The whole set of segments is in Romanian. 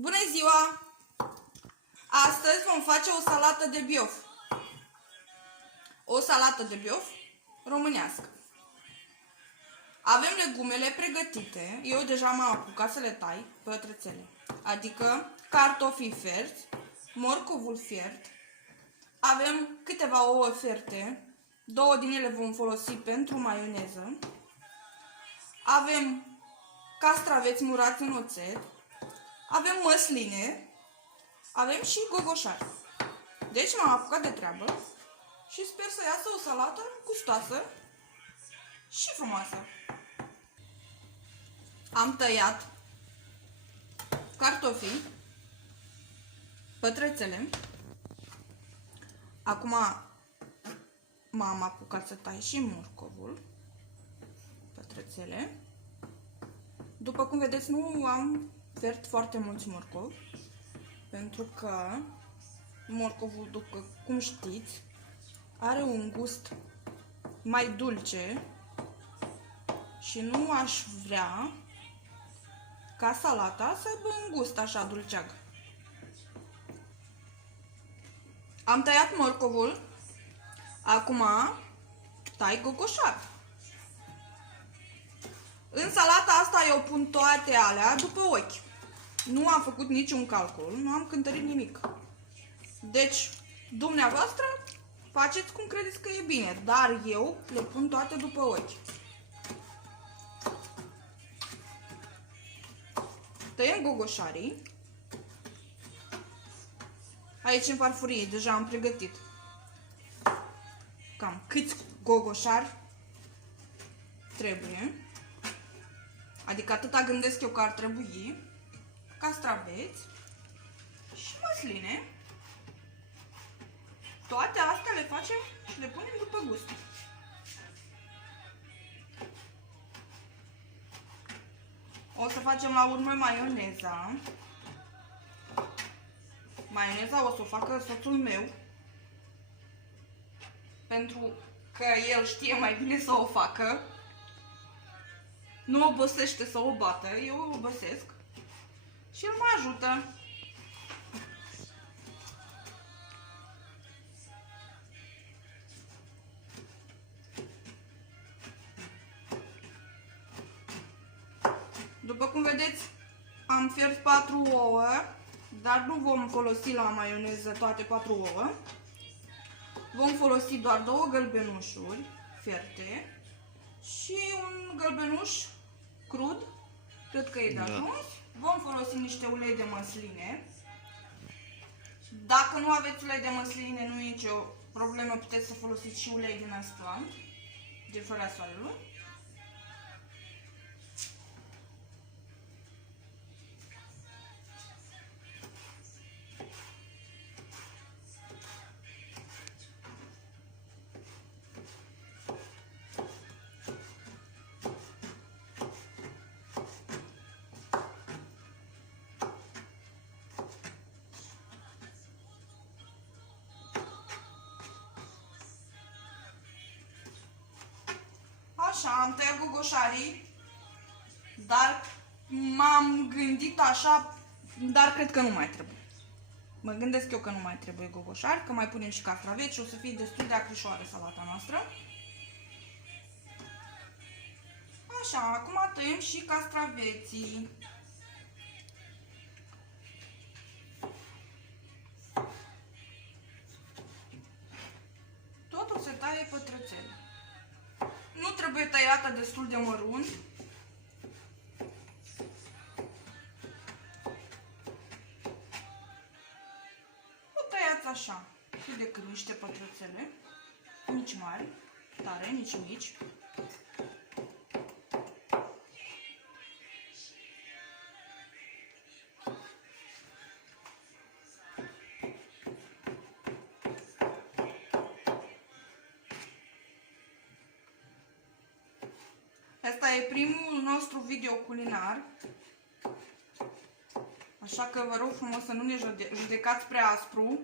Bună ziua! Astăzi vom face o salată de biof. O salată de biof românească. Avem legumele pregătite. Eu deja m-am apucat să le tai pe pătrățele. Adică cartofii fierți, morcovul fiert. Avem câteva ouă fierte. 2 din ele vom folosi pentru maioneză. Avem castraveți murați în oțet. Avem măsline. Avem și gogoșari. Deci m-am apucat de treabă și sper să iasă o salată gustoasă și frumoasă. Am tăiat cartofii, pătrățele. Acum m-am apucat să tai și morcovul, pătrățele. După cum vedeți, nu am fiert foarte mulți morcovi, pentru că morcovul, după cum știți, are un gust mai dulce și nu aș vrea ca salata să aibă un gust așa dulceag. Am tăiat morcovul, acum tai gogoșar. În salata asta eu pun toate alea după ochi. Nu am făcut niciun calcul, nu am cântărit nimic. Deci, dumneavoastră faceți cum credeți că e bine, dar eu le pun toate după ochi. Tăiem gogoșarii. Aici în farfurie deja am pregătit cam câți gogoșari trebuie. Adică atâta gândesc eu că ar trebui. Castraveți și măsline. Toate astea le facem și le punem după gust. O să facem la urmă maioneza. Maioneza o să o facă soțul meu, pentru că el știe mai bine să o facă. Nu obosește să o bată, eu obosesc și el mă ajută. După cum vedeți, am fiert 4 ouă, dar nu vom folosi la maioneză toate 4 ouă. Vom folosi doar 2 gălbenușuri fierte și un gălbenuș crud, cred că e de ajuns. Vom folosi niște ulei de măsline. Dacă nu aveți ulei de măsline, nu e nicio problemă, puteți să folosiți și ulei din asta, de floarea soarelui. Așa, am tăiat gogoșarii, dar m-am gândit așa, dar cred că nu mai trebuie. Mă gândesc eu că nu mai trebuie gogoșari, că mai punem și castraveți și o să fie destul de acrișoară salata noastră. Așa, acum tăiem și castraveții. Totul se taie pătrățele. Nu trebuie tăiată destul de mărunt. O tăiați așa, cât de cât niște pătrățele, nici mari, tare, nici mici. Asta e primul nostru video culinar, așa că vă rog frumos să nu ne judecați prea aspru.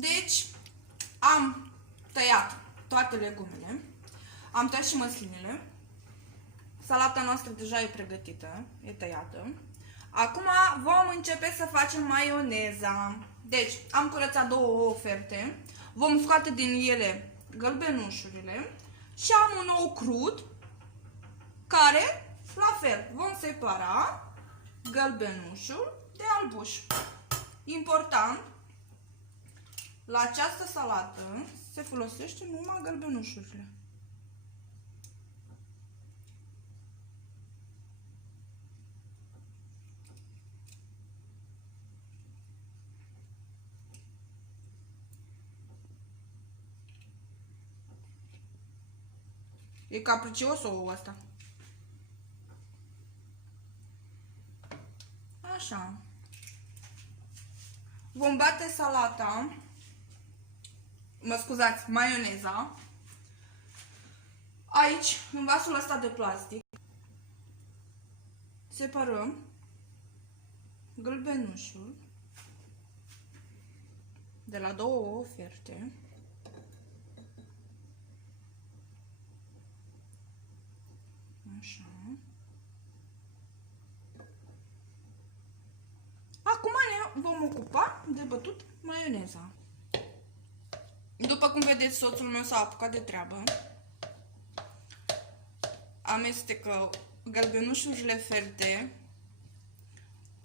Deci, am tăiat toate legumele, am tăiat și măslinele, salata noastră deja e pregătită, e tăiată. Acum vom începe să facem maioneza. Deci, am curățat două oferte, vom scoate din ele gălbenușurile și am un ou crud care, la fel, vom separa gălbenușul de albuș. Important, la această salată se folosește numai gălbenușurile. E capricios ouul ăsta. Așa. Vom bate salata, mă scuzați, maioneza, aici, în vasul ăsta de plastic. Separăm gălbenușul de la două oferte. Așa. Acum ne vom ocupa de bătut maioneza. După cum vedeți, soțul meu s-a apucat de treabă. Amestecă gălbenușurile ferte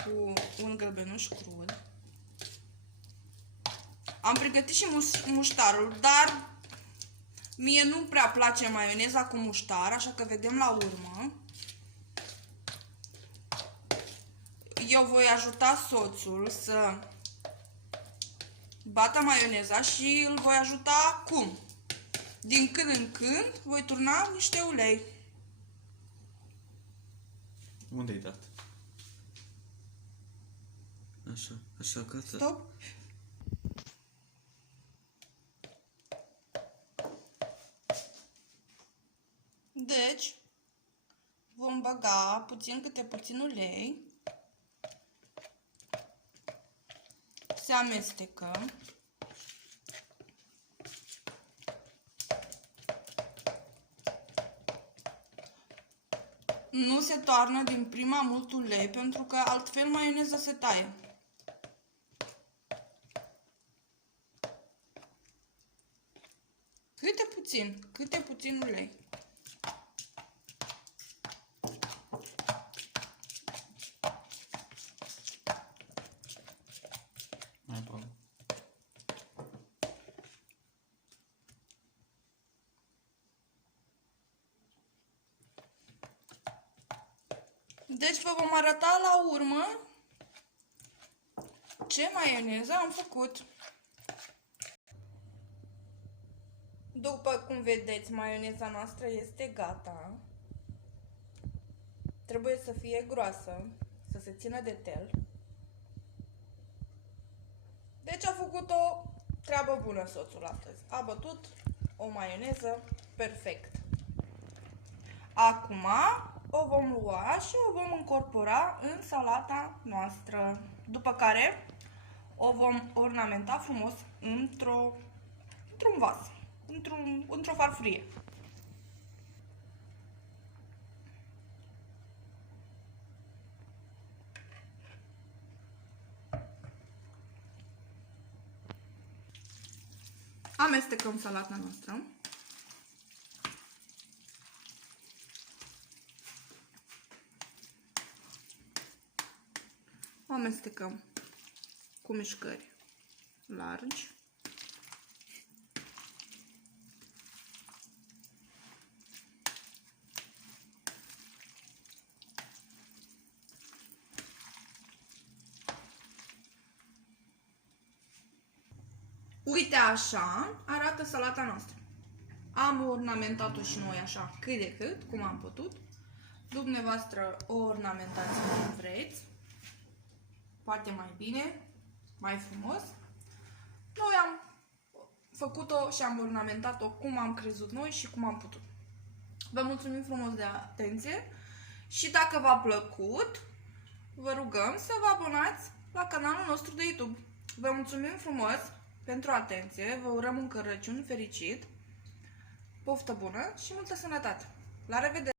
cu un gălbenuș crud. Am pregătit și muștarul, dar mie nu prea place maioneza cu muștar, așa că vedem la urmă. Eu voi ajuta soțul să bată maioneza și îl voi ajuta cum? Din când în când voi turna niște ulei. Unde-i dat? Așa, așa că... Stop. Deci, vom băga puțin câte puțin ulei. Se amestecă. Nu se toarnă din prima mult ulei, pentru că altfel maioneza se taie. Câte puțin ulei. Mai probă. Deci vă vom arăta la urmă ce maioneză am făcut. După cum vedeți, maioneza noastră este gata. Trebuie să fie groasă, să se țină de tel. Deci a făcut o treabă bună soțul astăzi. A bătut o maioneză perfect. Acum o vom lua și o vom încorpora în salata noastră. După care o vom ornamenta frumos într-un vas, într-o farfurie. Amestecăm salata noastră. O amestecăm cu mișcări largi. Uite așa arată salata noastră. Am ornamentat-o și noi așa cât de cât, cum am putut. Dumneavoastră o ornamentați cum vreți. Poate mai bine, mai frumos. Noi am făcut-o și am ornamentat-o cum am crezut noi și cum am putut. Vă mulțumim frumos de atenție și dacă v-a plăcut, vă rugăm să vă abonați la canalul nostru de YouTube. Vă mulțumim frumos! pentru atenție, vă urăm un Crăciun fericit, poftă bună și multă sănătate! La revedere!